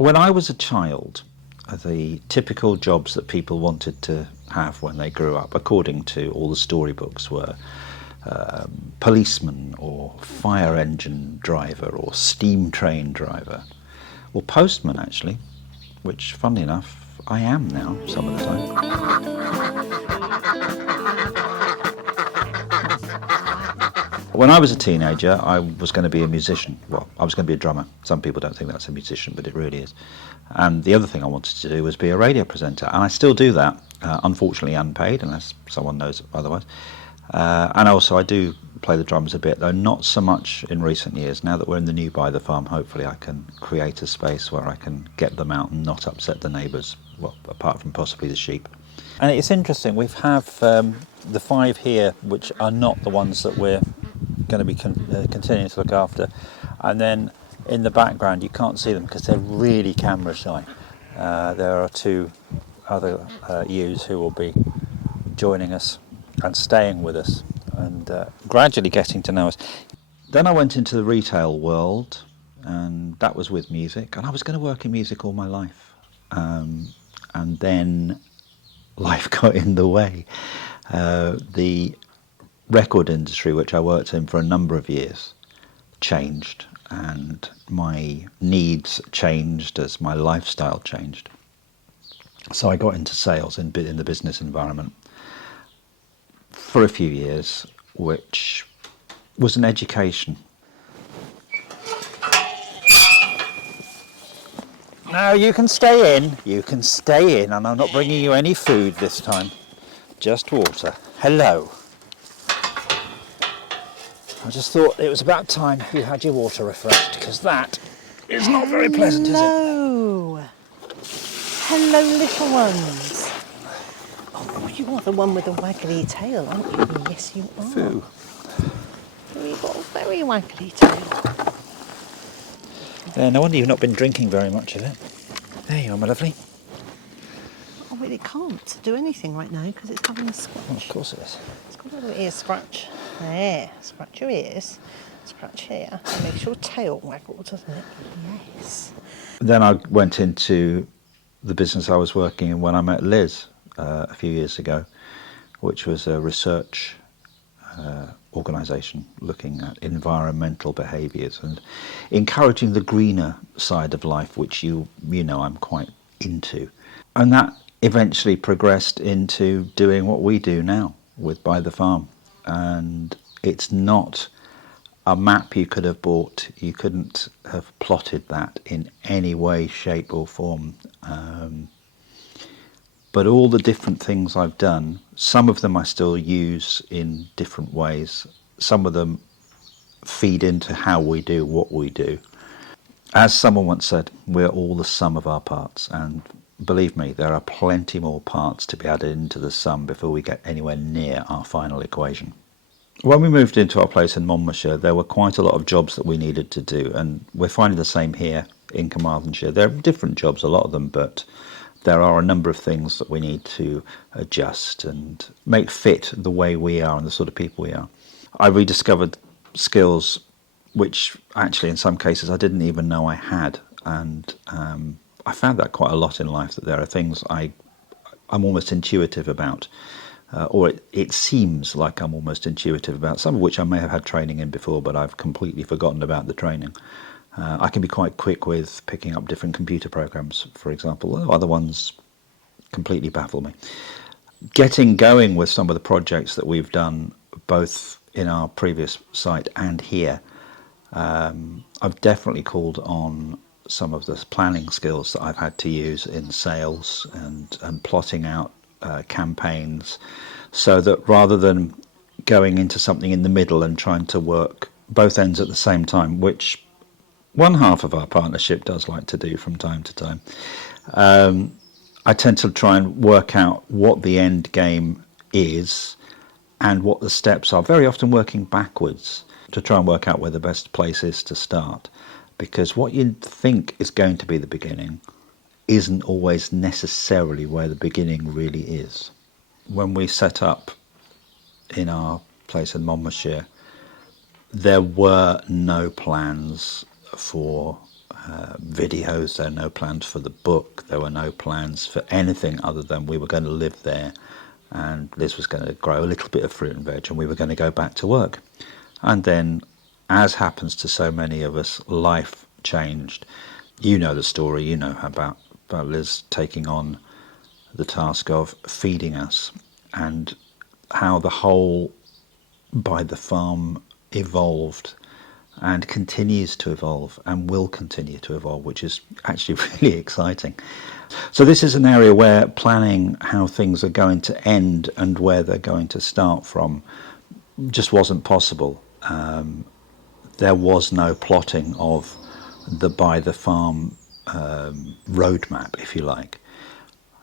When I was a child, the typical jobs that people wanted to have when they grew up, according to all the storybooks, were policeman or fire engine driver or steam train driver, or postman actually, which funnily enough I am now some of the time. When I was a teenager, I was going to be a musician. Well, I was going to be a drummer. Some people don't think that's a musician, but it really is. And the other thing I wanted to do was be a radio presenter, and I still do that, unfortunately unpaid, unless someone knows otherwise. And also I do play the drums a bit, though not so much in recent years. Now that we're in the new Byther farm, hopefully I can create a space where I can get them out and not upset the neighbours, well, apart from possibly the sheep. And it's interesting, we have the 5 here, which are not the ones that we're going to be continuing to look after, and then in the background you can't see them because they're really camera shy. There are 2 other ewes who will be joining us and staying with us and gradually getting to know us. Then I went into the retail world, and that was with music, and I was going to work in music all my life, and then life got in the way. The record industry, which I worked in for a number of years, changed, and my needs changed as my lifestyle changed. So I got into sales in the business environment for a few years, which was an education. No, you can stay in. You can stay in, and I'm not bringing you any food this time. Just water. Hello. I just thought it was about time you had your water refreshed, because that is not very pleasant, is it? Hello. Hello, little ones. Oh, you are the one with the waggly tail, aren't you? Yes, you are. Foo. You've got a very waggly tail. No wonder you've not been drinking very much of it. There you are, my lovely. Oh, well, it can't do anything right now because it's having a scratch. Well, of course it is. It's got a little ear scratch. There, scratch your ears, scratch here. It makes your tail waggle, doesn't it? Yes. Then I went into the business I was working in when I met Liz a few years ago, which was a research organisation looking at environmental behaviours and encouraging the greener side of life, which you know I'm quite into. And that eventually progressed into doing what we do now with Byther Farm. And it's not a map you could have bought. You couldn't have plotted that in any way, shape or form. But all the different things I've done, some of them I still use in different ways. Some of them feed into how we do what we do. As someone once said, we're all the sum of our parts. And believe me, there are plenty more parts to be added into the sum before we get anywhere near our final equation. When we moved into our place in Monmouthshire, there were quite a lot of jobs that we needed to do, and we're finding the same here in Carmarthenshire. There are different jobs, a lot of them, but there are a number of things that we need to adjust and make fit the way we are and the sort of people we are. I rediscovered skills which actually in some cases I didn't even know I had, and I found that quite a lot in life, that there are things I'm almost intuitive about, or it seems like I'm almost intuitive about, some of which I may have had training in before, but I've completely forgotten about the training. I can be quite quick with picking up different computer programs, for example. Other ones completely baffle me. Getting going with some of the projects that we've done, both in our previous site and here, I've definitely called on some of the planning skills that I've had to use in sales and plotting out campaigns, so that rather than going into something in the middle and trying to work both ends at the same time, which one half of our partnership does like to do from time to time, I tend to try and work out what the end game is and what the steps are, very often working backwards to try and work out where the best place is to start, because what you think is going to be the beginning isn't always necessarily where the beginning really is. When we set up in our place in Monmouthshire, there were no plans for videos, there were no plans for the book, there were no plans for anything other than we were going to live there, and Liz was going to grow a little bit of fruit and veg, and we were going to go back to work. And then, as happens to so many of us, life changed. You know the story, you know about Liz taking on the task of feeding us, and how the whole Byther farm evolved and continues to evolve and will continue to evolve, which is actually really exciting. So this is an area where planning how things are going to end and where they're going to start from just wasn't possible. There was no plotting of the Byther farm roadmap, if you like,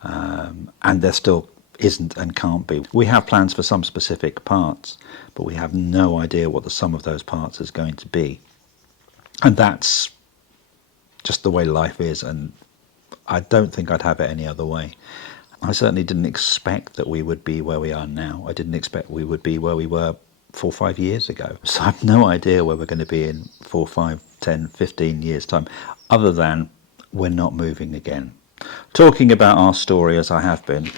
and there still isn't and can't be. We have plans for some specific parts, but we have no idea what the sum of those parts is going to be. And that's just the way life is, and I don't think I'd have it any other way. I certainly didn't expect that we would be where we are now. I didn't expect we would be where we were 4 or 5 years ago. So I've no idea where we're going to be in 4, 5, 10, 15 years' time, other than we're not moving again. Talking about our story as I have been,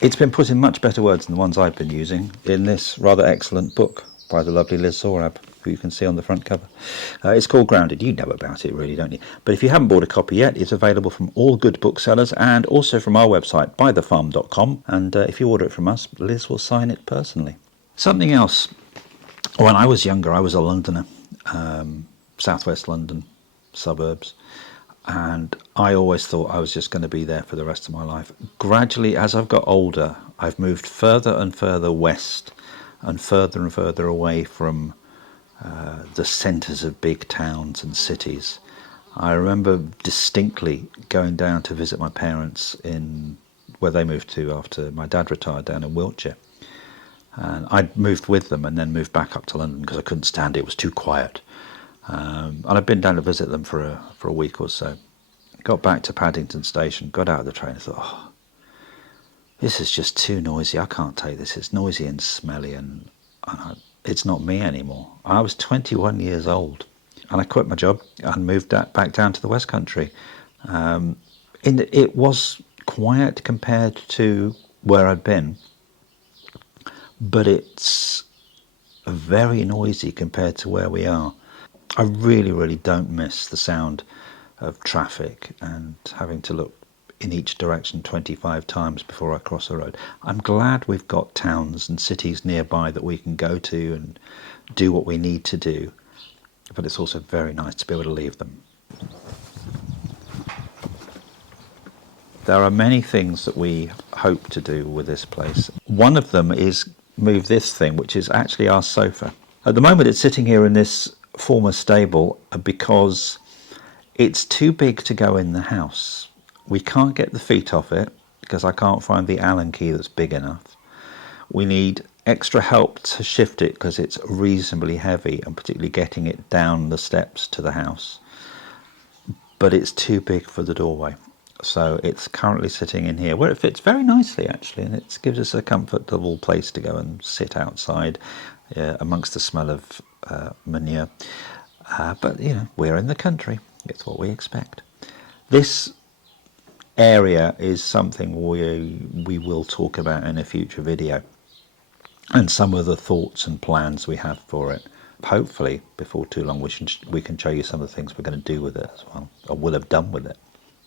it's been put in much better words than the ones I've been using in this rather excellent book by the lovely Liz Sorab, who you can see on the front cover. It's called Grounded. You know about it, really, don't you? But if you haven't bought a copy yet, it's available from all good booksellers and also from our website, bytherfarm.com. And if you order it from us, Liz will sign it personally. Something else. When I was younger, I was a Londoner, southwest London suburbs. And I always thought I was just going to be there for the rest of my life. Gradually, as I've got older, I've moved further and further west and further away from the centres of big towns and cities. I remember distinctly going down to visit my parents in where they moved to after my dad retired, down in Wiltshire. And I'd moved with them and then moved back up to London because I couldn't stand it. It was too quiet. And I'd been down to visit them for a week or so. Got back to Paddington Station, got out of the train and thought, oh, this is just too noisy. I can't take this. It's noisy and smelly, and it's not me anymore. I was 21 years old, and I quit my job and moved back down to the West Country. It was quiet compared to where I'd been, but it's very noisy compared to where we are. I really, really don't miss the sound of traffic and having to look in each direction 25 times before I cross a road. I'm glad we've got towns and cities nearby that we can go to and do what we need to do, but it's also very nice to be able to leave them. There are many things that we hope to do with this place. One of them is move this thing, which is actually our sofa. At the moment it's sitting here in this former stable because it's too big to go in the house. We can't get the feet off it because I can't find the Allen key that's big enough. We need extra help to shift it because it's reasonably heavy, and particularly getting it down the steps to the house. But it's too big for the doorway. So it's currently sitting in here where it fits very nicely, actually, and it gives us a comfortable place to go and sit outside amongst the smell of manure. But, you know, we're in the country. It's what we expect. This area is something we will talk about in a future video, and some of the thoughts and plans we have for it. Hopefully, before too long, we can show you some of the things we're going to do with it as well, or will have done with it.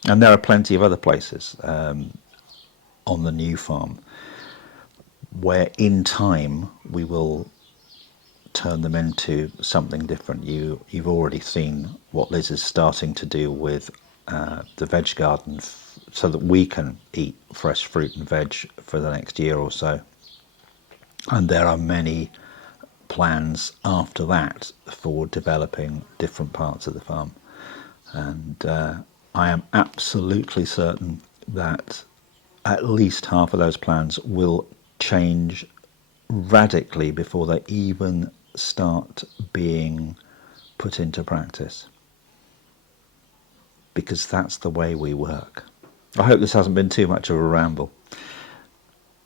And there are plenty of other places on the new farm where in time we will turn them into something different. You've already seen what Liz is starting to do with the veg garden so that we can eat fresh fruit and veg for the next year or so. And there are many plans after that for developing different parts of the farm. And I am absolutely certain that at least half of those plans will change radically before they even start being put into practice, because that's the way we work. I hope this hasn't been too much of a ramble.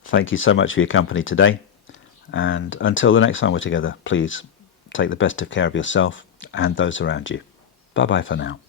Thank you so much for your company today, and until the next time we're together, please take the best of care of yourself and those around you. Bye bye for now.